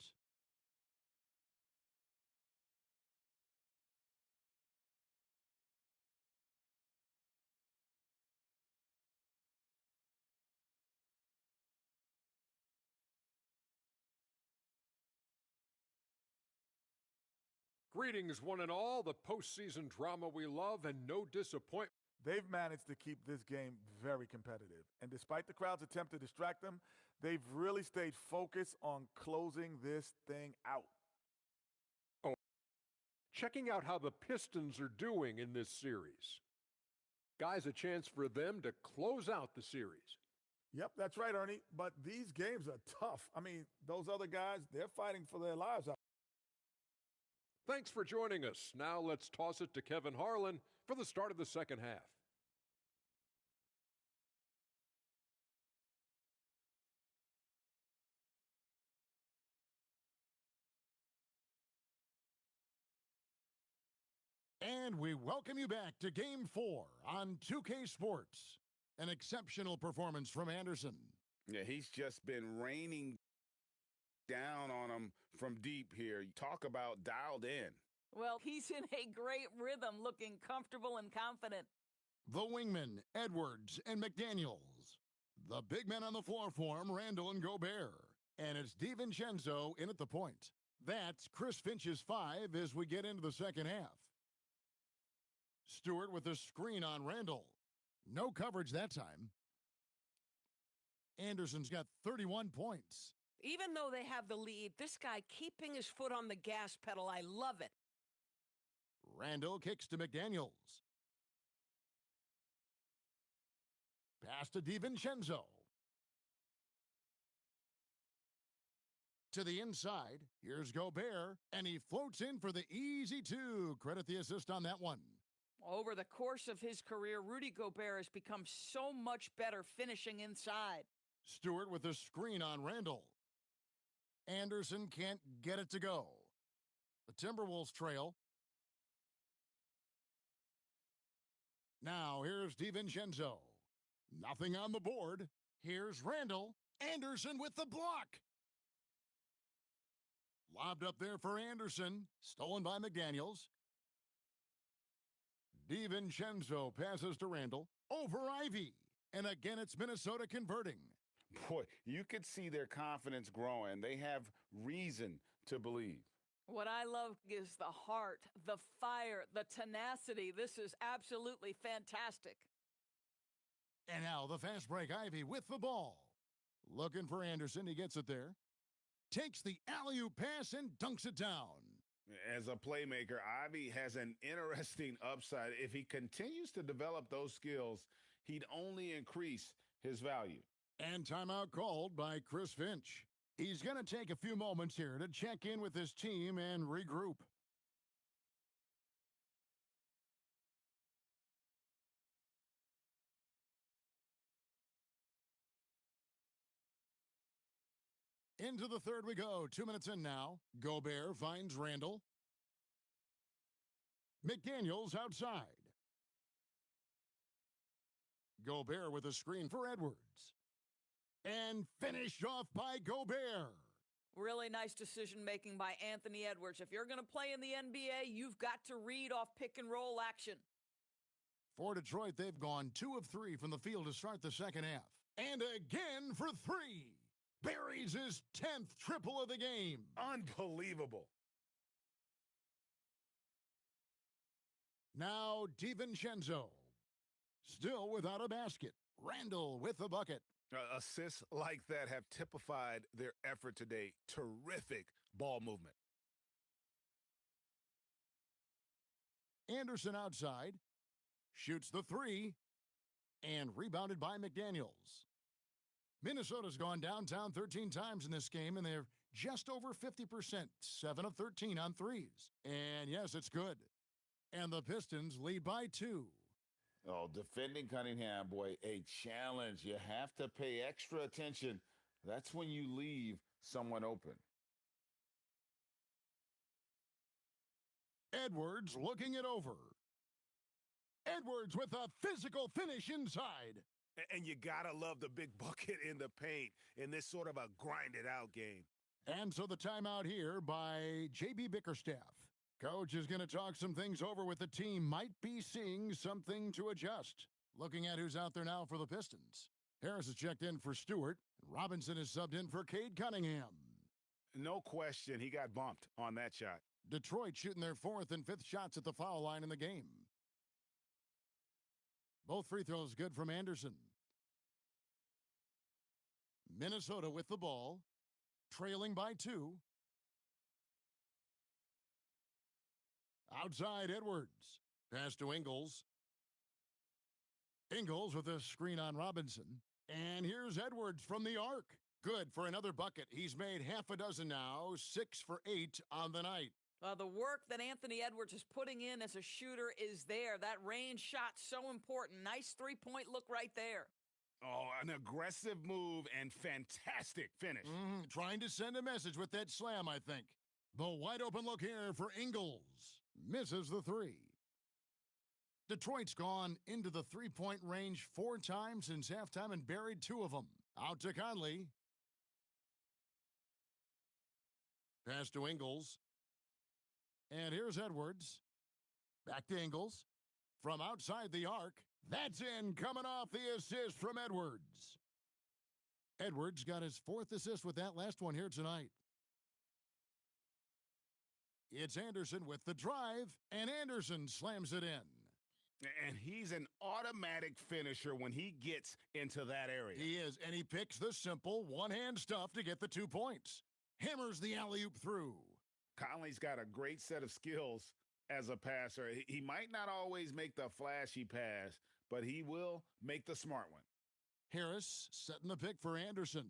Greetings, one and all. The postseason drama we love and no disappointment. They've managed to keep this game very competitive. And despite the crowd's attempt to distract them, they've really stayed focused on closing this thing out. Checking out how the Pistons are doing in this series. Guys, a chance for them to close out the series. Yep, that's right, Ernie. But these games are tough. I mean, those other guys, they're fighting for their lives. Thanks for joining us. Now let's toss it to Kevin Harlan for the start of the second half. And we welcome you back to Game 4 on 2K Sports. An exceptional performance from Anderson. Yeah, he's just been raining down on him from deep here. Talk about dialed in. Well, he's in a great rhythm, looking comfortable and confident. The wingmen, Edwards and McDaniels. The big men on the floor for him, Randall and Gobert. And it's DiVincenzo in at the point. That's Chris Finch's 5 as we get into the second half. Stewart with a screen on Randall. No coverage that time. Anderson's got 31 points. Even though they have the lead, this guy keeping his foot on the gas pedal, I love it. Randall kicks to McDaniels. Pass to DiVincenzo. To the inside, here's Gobert, and he floats in for the easy 2. Credit the assist on that one. Over the course of his career, Rudy Gobert has become so much better finishing inside. Stewart with a screen on Randall. Anderson can't get it to go. The Timberwolves trail. Now here's DiVincenzo. Nothing on the board. Here's Randall. Anderson with the block. Lobbed up there for Anderson. Stolen by McDaniels. DiVincenzo passes to Randall. Over Ivy. And again, it's Minnesota converting. Boy, you could see their confidence growing. They have reason to believe. What I love is the heart, the fire, the tenacity. This is absolutely fantastic. And now the fast break. Ivy with the ball. Looking for Anderson. He gets it there. Takes the alley-oop pass and dunks it down. As a playmaker, Ivy has an interesting upside. If he continues to develop those skills, he'd only increase his value. And timeout called by Chris Finch. He's going to take a few moments here to check in with his team and regroup. Into the third we go. 2 minutes in now. Gobert finds Randall. McDaniels outside. Gobert with a screen for Edwards. And finished off by Gobert. Really nice decision-making by Anthony Edwards. If you're going to play in the NBA, you've got to read off pick-and-roll action. For Detroit, they've gone 2 of 3 from the field to start the second half. And again for 3. Buries his 10th triple of the game. Unbelievable. Now DiVincenzo. Still without a basket. Randall with the bucket. Assists like that have typified their effort today. Terrific ball movement. Anderson outside. Shoots the 3. And rebounded by McDaniels. Minnesota's gone downtown 13 times in this game, and they're just over 50%, 7 of 13 on threes. And yes, it's good. And the Pistons lead by 2. Oh, defending Cunningham, boy, a challenge. You have to pay extra attention. That's when you leave someone open. Edwards looking it over. Edwards with a physical finish inside. And you got to love the big bucket in the paint in this sort of a grinded-out game. And so the timeout here by J.B. Bickerstaff. Coach is going to talk some things over with the team. Might be seeing something to adjust. Looking at who's out there now for the Pistons. Harris has checked in for Stewart. Robinson is subbed in for Cade Cunningham. No question, he got bumped on that shot. Detroit shooting their 4th and 5th shots at the foul line in the game. Both free throws good from Anderson. Minnesota with the ball. Trailing by 2. Outside Edwards. Pass to Ingles. Ingles with a screen on Robinson. And here's Edwards from the arc. Good for another bucket. He's made half a dozen now, 6 for 8 on the night. The work that Anthony Edwards is putting in as a shooter is there. That range shot so important. Nice three-point look right there. Oh, an aggressive move and fantastic finish. Trying to send a message with that slam, I think. The wide open look here for Ingles. Misses the three. Detroit's gone into the three-point range 4 times since halftime and buried 2 of them. Out to Conley. Pass to Ingles. And here's Edwards. Back to Ingles. From outside the arc. That's in, coming off the assist from Edwards. Edwards got his 4th assist with that last one here tonight. It's Anderson with the drive, and Anderson slams it in. And he's an automatic finisher when he gets into that area. He is, and he picks the simple one-hand stuff to get the 2 points. Hammers the alley-oop through. Conley's got a great set of skills as a passer. He might not always make the flashy pass, but he will make the smart one. Harris setting the pick for Anderson.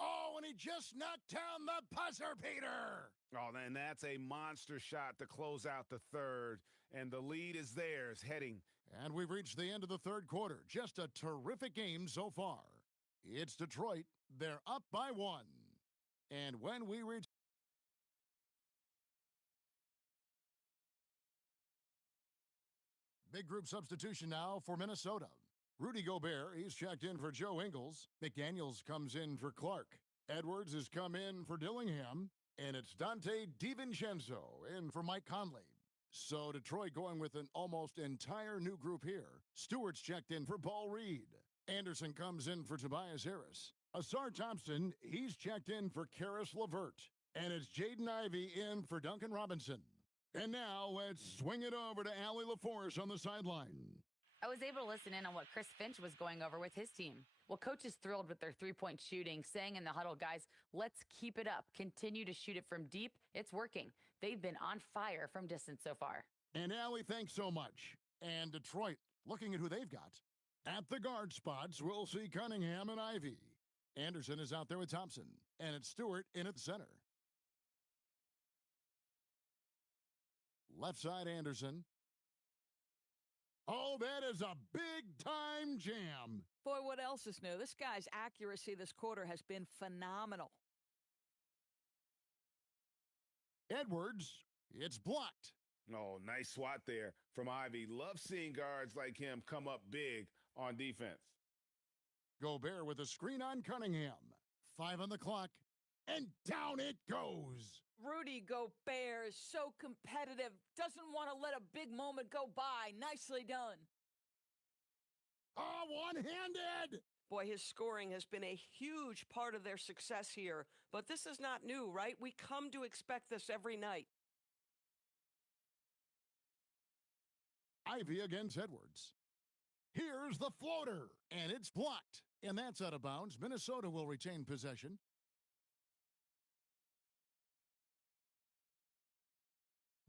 Oh, and he just knocked down the buzzer beater. Oh, and that's a monster shot to close out the third, and the lead is theirs heading. And we've reached the end of the third quarter. Just a terrific game so far. It's Detroit. They're up by 1. And when we reach big group substitution now for Minnesota. Rudy Gobert, he's checked in for Joe Ingles. McDaniels comes in for Clark. Edwards has come in for Dillingham. And it's Dante DiVincenzo in for Mike Conley. So Detroit going with an almost entire new group here. Stewart's checked in for Paul Reed. Anderson comes in for Tobias Harris. Asar Thompson, he's checked in for Karis LeVert. And it's Jaden Ivey in for Duncan Robinson. And now let's swing it over to Allie LaForce on the sideline. I was able to listen in on what Chris Finch was going over with his team. Well, coach is thrilled with their three-point shooting, saying in the huddle, guys, let's keep it up. Continue to shoot it from deep. It's working. They've been on fire from distance so far. And Allie, thanks so much. And Detroit, looking at who they've got. At the guard spots, we'll see Cunningham and Ivy. Anderson is out there with Thompson. And it's Stewart in at the center. Left side, Anderson. Oh, that is a big-time jam. Boy, what else is new? This guy's accuracy this quarter has been phenomenal. Edwards, it's blocked. Oh, nice swat there from Ivy. Love seeing guards like him come up big on defense. Gobert with a screen on Cunningham. 5 on the clock, and down it goes. Rudy Gobert is so competitive. Doesn't want to let a big moment go by. Nicely done. Oh, one-handed! Boy, his scoring has been a huge part of their success here. But this is not new, right? We come to expect this every night. Ivy against Edwards. Here's the floater, and it's blocked. And that's out of bounds. Minnesota will retain possession.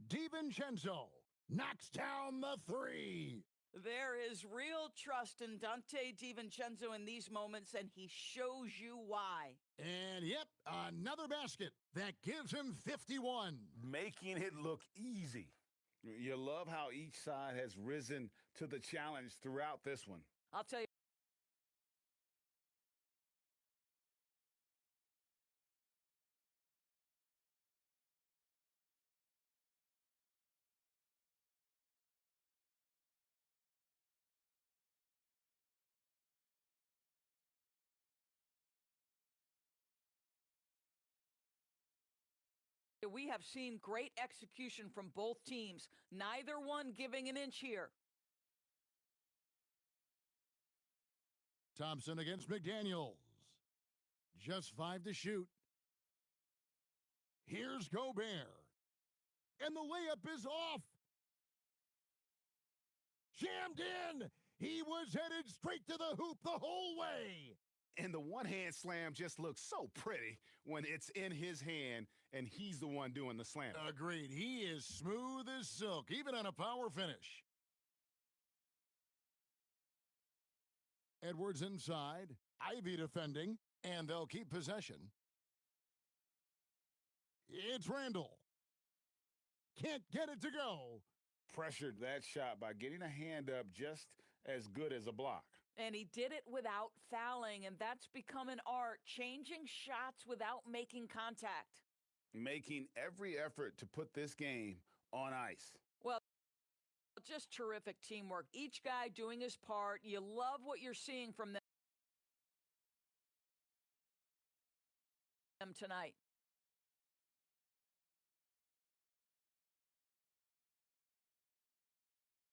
DiVincenzo knocks down the three. There is real trust in Dante DiVincenzo in these moments, and he shows you why. And yep, another basket that gives him 51. Making it look easy. You love how each side has risen to the challenge throughout this one. I'll tell you. We have seen great execution from both teams, neither one giving an inch here. Thompson against McDaniels. Just 5 to shoot. Here's Gobert. And the layup is off. Jammed in. He was headed straight to the hoop the whole way. And the one-hand slam just looks so pretty when it's in his hand and he's the one doing the slam. Agreed. He is smooth as silk, even on a power finish. Edwards inside. Ivy defending, and they'll keep possession. It's Randall. Can't get it to go. Pressured that shot by getting a hand up just as good as a block. And he did it without fouling, and that's become an art, changing shots without making contact. Making every effort to put this game on ice. Well, just terrific teamwork. Each guy doing his part. You love what you're seeing from them tonight.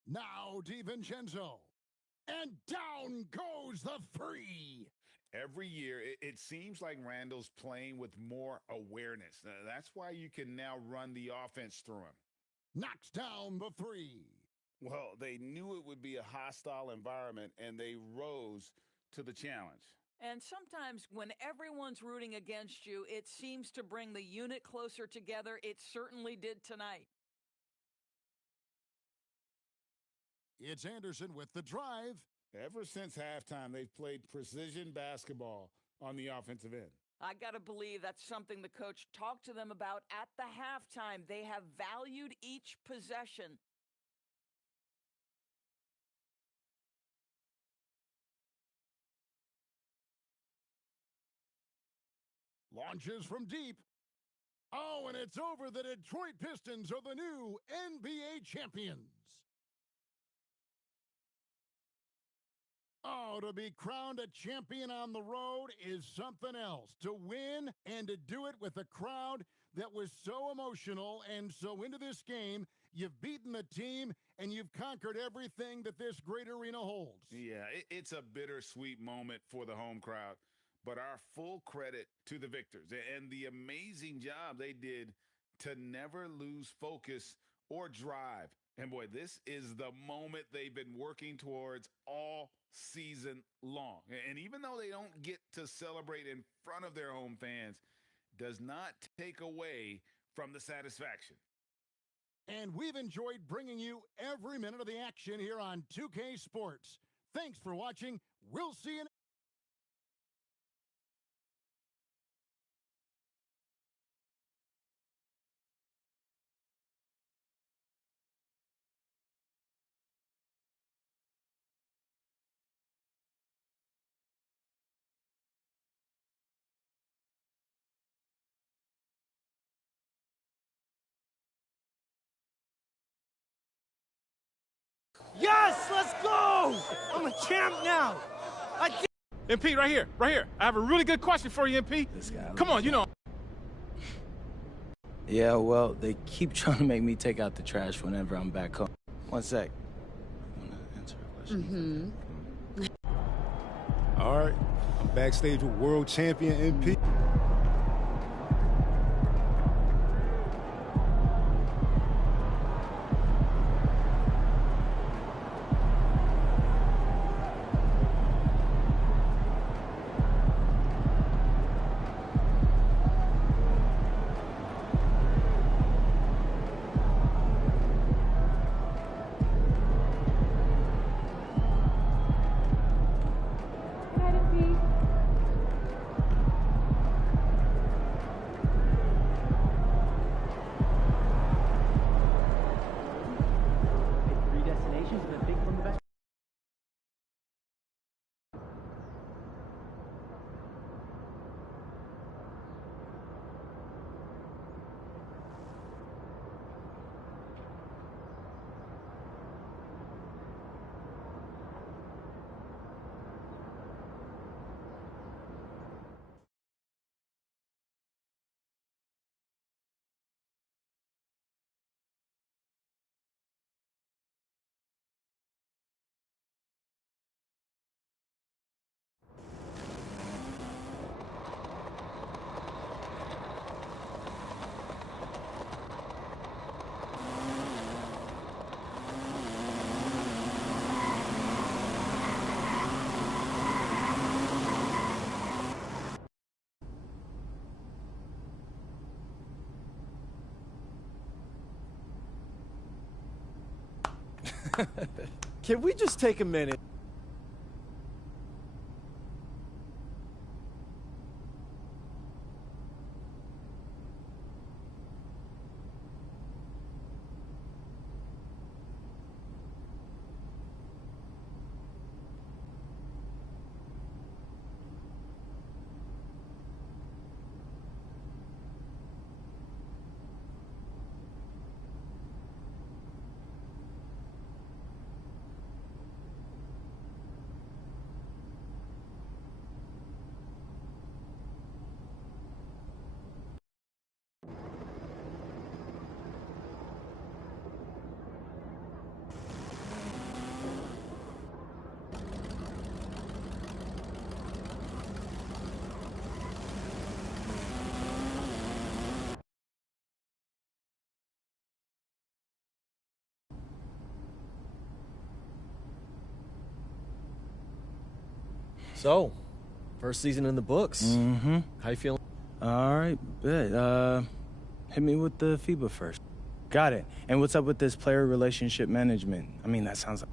Now DiVincenzo. And down goes the three. Every year, it seems like Randall's playing with more awareness. That's why you can now run the offense through him. Knocks down the three. Well, they knew it would be a hostile environment, and they rose to the challenge. And sometimes when everyone's rooting against you, it seems to bring the unit closer together. It certainly did tonight. It's Anderson with the drive. Ever since halftime, they've played precision basketball on the offensive end. I got to believe that's something the coach talked to them about at the halftime. They have valued each possession. Launches from deep. Oh, and it's over. The Detroit Pistons are the new NBA champions. Oh, to be crowned a champion on the road is something else. To win and to do it with a crowd that was so emotional and so into this game, you've beaten the team and you've conquered everything that this great arena holds. Yeah, it's a bittersweet moment for the home crowd, but our full credit to the victors and the amazing job they did to never lose focus or drive. And boy, this is the moment they've been working towards all season long. And even though they don't get to celebrate in front of their home fans, does not take away from the satisfaction. And we've enjoyed bringing you every minute of the action here on 2K Sports. Thanks for watching. We'll see you next. Yes, let's go! I'm a champ now. MP, right here, right here. I have a really good question for you, MP. Come on, you know. Yeah, well, they keep trying to make me take out the trash whenever I'm back home. One sec. I want to answer a question. All right, I'm backstage with world champion MP. Can we just take a minute? So, first season in the books. Mm-hmm. How you feeling? All right, bet. Hit me with the FIBA first. Got it. And what's up with this player relationship management? I mean, that sounds like...